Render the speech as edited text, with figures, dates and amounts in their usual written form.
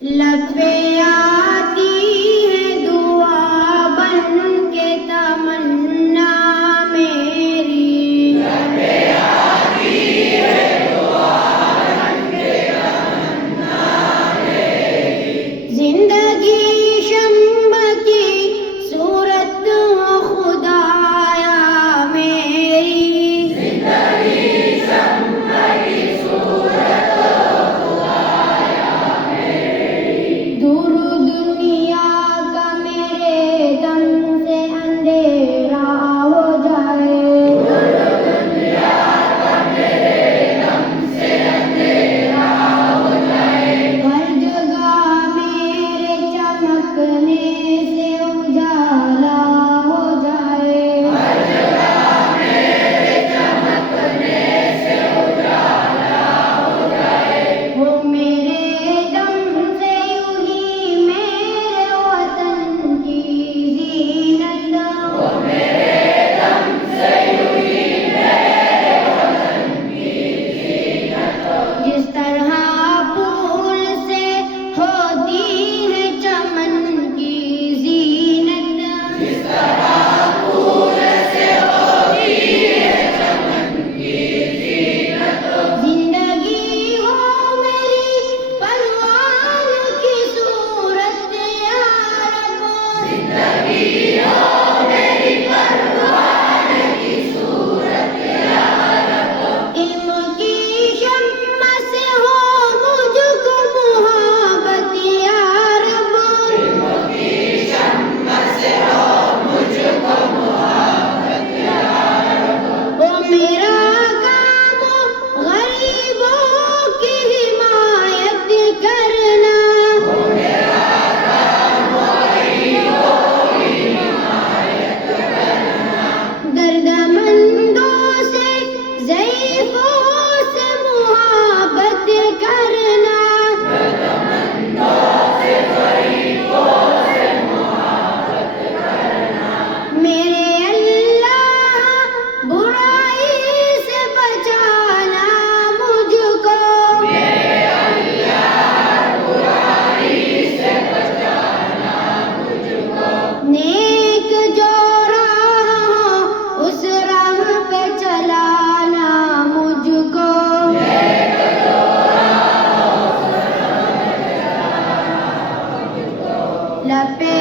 لبے آتی ہے دعا بن کے تمنا میری، لبے آتی ہے دعا بن کے تمنا میری، زندگی شمع کی صورت ہو خدایا میری، زندگی شمع کی صورت ہو خدایا میری، دور دنیا کا میرے دم سے اندھیرا ہو جائے، دور دنیا کا میرے دم سے اندھیرا ہو جائے، ہر جگہ میرے چمکنے سے اجالا ہو جائے، ہر جگہ میرے چمکنے سے اجالا ہو جائے، ہو میرے دم سے یوں ہی میرے وطن کی زینت، ہو میرے دم سے یوں ہی میرے وطن کی زینت، جس طرح پھول سے ہوتی ہے چمن کی زینت، جس طرح پھول سے ہوتی ہے چمن کی زینت، زندگی ہو میری پروان کی صورت یا رب، زندگی ہو میری پروان کی صورت یا رب، علم کی شمع سے ہو مجھ کو محبت یا رب، علم کی شمع سے ہو مجھ کو محبت یا رب، وہ میرا کام غریبوں کی حمایت کرنا، وہ میرا کام غریبوں کی حمایت کرنا، درد مندوں سے ضعیفوں سے محبت کرنا، درد مندوں سے ضعیفوں سے محبت کرنا، میرے اللہ برائی سے بچانا مجھ کو، میرے اللہ برائی سے بچانا مجھ کو، نیک جو راہ ہو اس راہ پہ چلانا مجھ کو، نیک جو راہ ہو اس راہ پہ چلانا مجھ کو، لبے